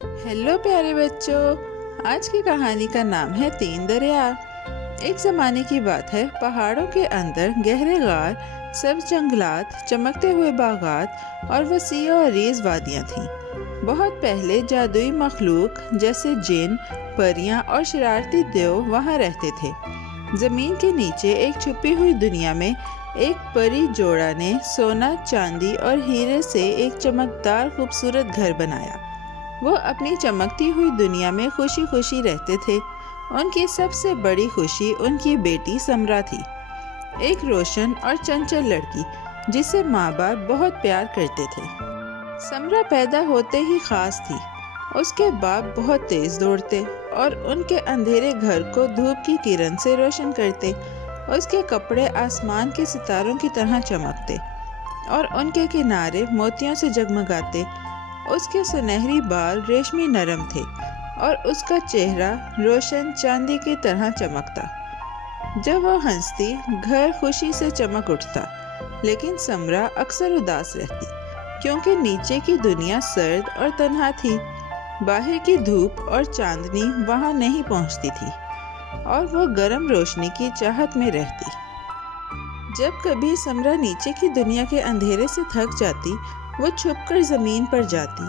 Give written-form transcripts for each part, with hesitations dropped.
Hello प्यारे बच्चों। आज की कहानी का नाम है तीन दरिया। एक ज़माने की बात है, पहाड़ों के अंदर गहरे गार, सब्ज जंगलात, चमकते हुए बागात और वसी और रेज वादियाँ थीं। बहुत पहले जादुई मखलूक जैसे जिन, परियां और शरारती देव वहाँ रहते थे। ज़मीन के नीचे एक छुपी हुई दुनिया में एक परी जोड़ा ने सोना, चांदी और हीरे से एक चमकदार खूबसूरत घर बनाया। वो अपनी चमकती हुई दुनिया में खुशी खुशी रहते थे। उनकी सबसे बड़ी खुशी उनकी बेटी समरा थी, एक रोशन और चंचल लड़की जिसे माँ बाप बहुत प्यार करते थे। समरा पैदा होते ही खास थी। उसके बाप बहुत तेज दौड़ते और उनके अंधेरे घर को धूप की किरण से रोशन करते। उसके कपड़े आसमान के सितारों की तरह चमकते और उनके किनारे मोतियों से जगमगाते। उसके सुनहरी बाल रेशमी नरम थे और उसका चेहरा रोशन चांदी की तरह चमकता। जब वो हंसती, घर खुशी से चमक उठता। लेकिन समरा अक्सर उदास रहती, क्योंकि नीचे की दुनिया सर्द और तन्हा थी। बाहर की धूप और चांदनी वहां नहीं पहुंचती थी और वो गर्म रोशनी की चाहत में रहती। जब कभी समरा नीचे की दुनिया के अंधेरे से थक जाती, वो छुपकर जमीन पर जाती।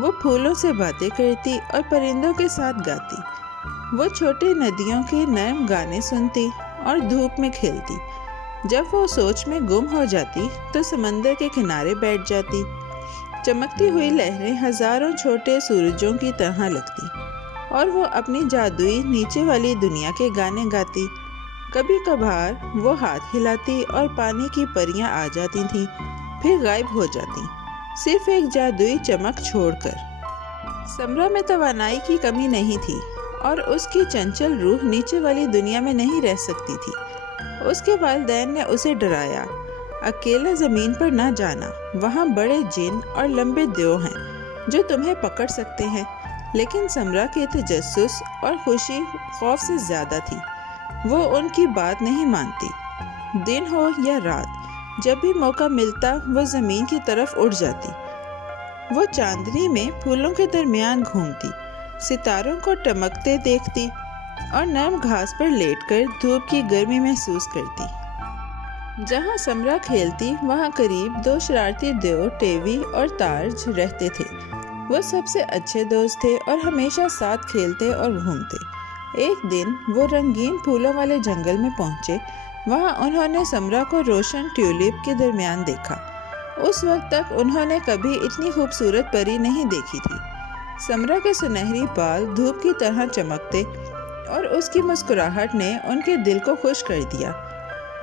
वो फूलों से बातें करती और परिंदों के साथ गाती। वो छोटे नदियों के नरम गाने सुनती और धूप में खेलती। जब वो सोच में गुम हो जाती तो समंदर के किनारे बैठ जाती। चमकती हुई लहरें हजारों छोटे सूरजों की तरह लगती और वो अपनी जादुई नीचे वाली दुनिया के गाने गाती। कभी कभार वो हाथ हिलाती और पानी की परियां आ जाती थीं, फिर गायब हो जाती, सिर्फ एक जादुई चमक छोड़कर। समरा में तवानाई की कमी नहीं थी और उसकी चंचल रूह नीचे वाली दुनिया में नहीं रह सकती थी। उसके वालिदैन ने उसे डराया, अकेला जमीन पर ना जाना, वहाँ बड़े जिन और लंबे देव हैं जो तुम्हें पकड़ सकते हैं। लेकिन समरा के तजस्सुस और खुशी खौफ से ज्यादा थी। वो उनकी बात नहीं मानती। दिन हो या रात, जब भी मौका मिलता वो जमीन की तरफ उड़ जाती। वो चांदनी में फूलों के दरमियान घूमती, सितारों को टमकते देखती और नरम घास पर लेटकर धूप की गर्मी महसूस करती। जहाँ समरा खेलती वहाँ करीब दो शरारती देव टेवी और तार्ज रहते थे। वो सबसे अच्छे दोस्त थे और हमेशा साथ खेलते और घूमते। एक दिन वो रंगीन फूलों वाले जंगल में पहुंचे। वहाँ उन्होंने समरा को रोशन ट्यूलिप के दरमियान देखा। उस वक्त तक उन्होंने कभी इतनी खूबसूरत परी नहीं देखी थी। समरा के सुनहरी बाल धूप की तरह चमकते और उसकी मुस्कुराहट ने उनके दिल को खुश कर दिया।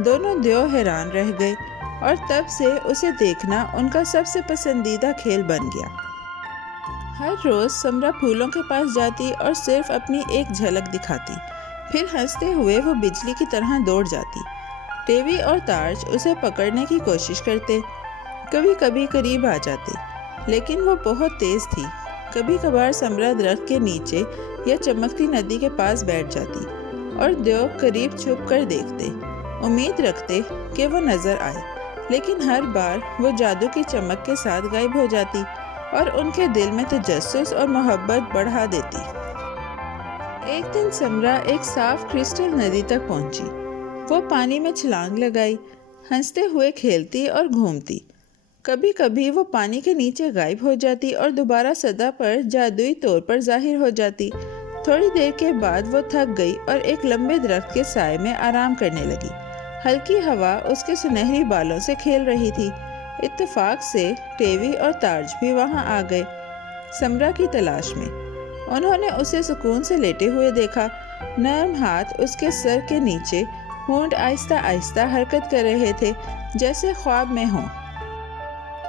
दोनों देव हैरान रह गए और तब से उसे देखना उनका सबसे पसंदीदा खेल बन गया। हर रोज समरा फूलों के पास जाती और सिर्फ अपनी एक झलक दिखाती, फिर हंसते हुए वो बिजली की तरह दौड़ जाती। टेवी और तार्ज उसे पकड़ने की कोशिश करते, कभी कभी करीब आ जाते, लेकिन वो बहुत तेज थी। कभी कभार समरा दरख्त के नीचे या चमकती नदी के पास बैठ जाती और देव करीब छुप कर देखते, उम्मीद रखते कि वो नजर आए। लेकिन हर बार वो जादू की चमक के साथ गायब हो जाती और उनके दिल में तजस्सुस और मोहब्बत बढ़ा देती। एक दिन समरा एक साफ क्रिस्टल नदी तक पहुंची। वो पानी में छलांग लगाई, हंसते हुए खेलती और घूमती। कभी कभी वो पानी के नीचे गायब हो जाती और दोबारा सतह पर जादुई तौर पर जाहिर हो जाती। थोड़ी देर के बाद वो थक गई और एक लंबे दरख्त के साए में आराम करने लगी। हल्की हवा उसके सुनहरी बालों से खेल रही थी। इत्तेफाक से टेवी और तार्ज भी वहां आ गए, समरा की तलाश में। उन्होंने उसे सुकून से लेटे हुए देखा। नरम हाथ उसके सर के नीचे, होंठ आहिस्ता आहिस्ता हरकत कर रहे थे, जैसे ख्वाब में हों।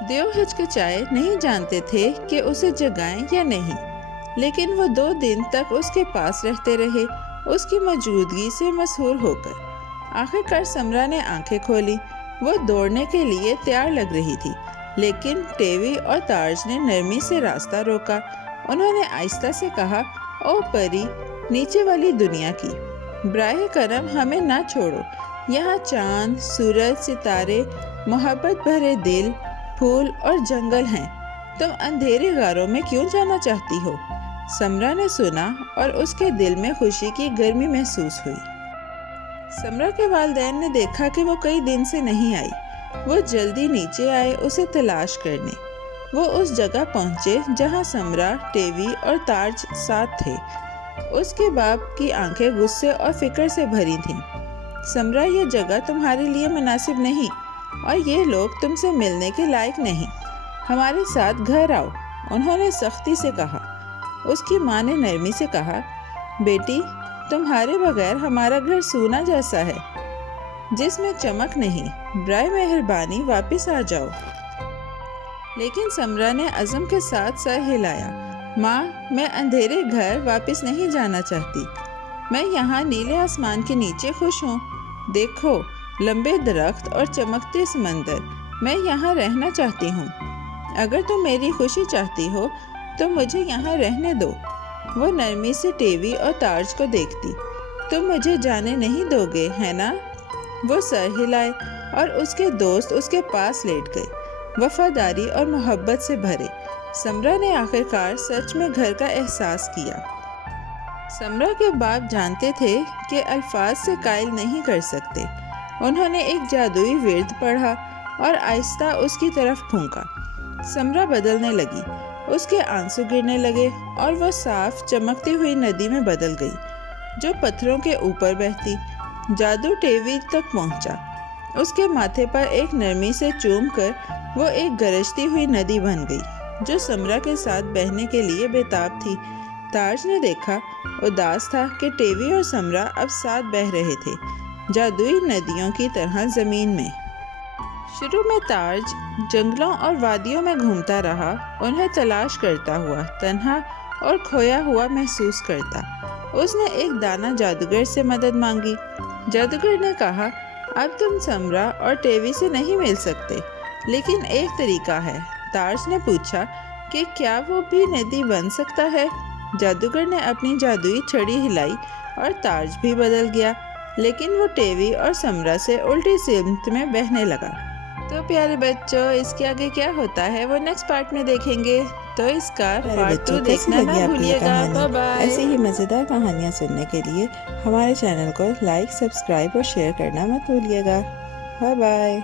देव हिचकिचाए, नहीं जानते थे कि उसे जगाएं या नहीं, लेकिन वो 2 दिन तक उसके पास रहते रहे, उसकी मौजूदगी से मशहूर होकर। आखिरकार समरा ने आंखें खोली। वो दौड़ने के लिए तैयार लग रही थी, लेकिन टेवी और तार्ज ने नरमी से रास्ता रोका। उन्होंने आहिस्ता से कहा, ओ परी, नीचे वाली दुनिया की, बराह करम हमें ना छोड़ो। यहाँ चांद, सूरज, सितारे, मोहब्बत भरे दिल, फूल और जंगल हैं। तुम अंधेरे गारों में क्यों जाना चाहती हो? سمرا نے سنا اور اس کے دل میں خوشی کی گرمی محسوس ہوئی۔ سمرا کے والدین نے دیکھا کہ وہ کئی دن سے نہیں آئی۔ وہ جلدی نیچے آئے اسے تلاش کرنے۔ وہ اس جگہ پہنچے جہاں سمرا، ٹیوی اور تارج ساتھ تھے۔ اس کے باپ کی آنکھیں غصے اور فکر سے بھری تھیں۔ سمرا، یہ جگہ تمہارے لیے مناسب نہیں اور یہ لوگ تم سے ملنے کے لائق نہیں۔ ہمارے ساتھ گھر آؤ، انہوں نے سختی سے کہا۔ اس کی ماں نے نرمی سے کہا، بیٹی، تمہارے بغیر ہمارا گھر سونا جیسا ہے، جس میں چمک نہیں۔ برائے مہربانی واپس آ جاؤ۔ لیکن سمرا نے عزم کے ساتھ سر ہلایا۔ ماں، میں اندھیرے گھر واپس نہیں جانا چاہتی۔ میں یہاں نیلے آسمان کے نیچے خوش ہوں۔ دیکھو، لمبے درخت اور چمکتے سمندر۔ میں یہاں رہنا چاہتی ہوں۔ اگر تم میری خوشی چاہتی ہو تو مجھے یہاں رہنے دو۔ وہ نرمی سے ٹیوی اور تارج کو دیکھتی۔ تم مجھے جانے نہیں دو گے، ہے نا؟ وہ سر ہلائے اور اس کے دوست اس کے پاس لیٹ گئے، وفاداری اور محبت سے بھرے۔ سمرا نے آخرکار سچ میں گھر کا احساس کیا۔ سمرا کے باپ جانتے تھے کہ الفاظ سے قائل نہیں کر سکتے۔ انہوں نے ایک جادوئی ورد پڑھا اور آہستہ اس کی طرف پھونکا۔ سمرا بدلنے لگی، اس کے آنسو گرنے لگے اور وہ صاف چمکتی ہوئی ندی میں بدل گئی جو پتھروں کے اوپر بہتی۔ جادو ٹیوی تک پہنچا۔ اس کے ماتھے پر ایک نرمی سے چوم کر وہ ایک گرجتی ہوئی ندی بن گئی جو سمرا کے ساتھ بہنے کے لیے بےتاب تھی۔ تارج نے دیکھا، اداس تھا کہ ٹیوی اور سمرا اب ساتھ بہہ رہے تھے، جادوئی ندیوں کی طرح زمین میں۔ شروع میں تارج جنگلوں اور وادیوں میں گھومتا رہا، انہیں تلاش کرتا ہوا، تنہا اور کھویا ہوا محسوس کرتا۔ اس نے ایک دانا جادوگر سے مدد مانگی۔ جادوگر نے کہا، اب تم سمرا اور ٹیوی سے نہیں مل سکتے، لیکن ایک طریقہ ہے۔ تارج نے پوچھا کہ کیا وہ بھی ندی بن سکتا ہے؟ جادوگر نے اپنی جادوئی چھڑی ہلائی اور تارج بھی بدل گیا، لیکن وہ ٹیوی اور سمرا سے الٹی سمت میں بہنے لگا۔ تو پیارے بچوں، اس کے آگے کیا ہوتا ہے وہ نیکسٹ پارٹ میں دیکھیں گے، تو اس کا پارٹ 2 دیکھنا نہ بھولیے گا۔ Bye bye. ایسی ہی مزیدار کہانیاں سننے کے لیے ہمارے چینل کو لائک، سبسکرائب اور شیئر کرنا مت بھولیے گا۔ Bye bye.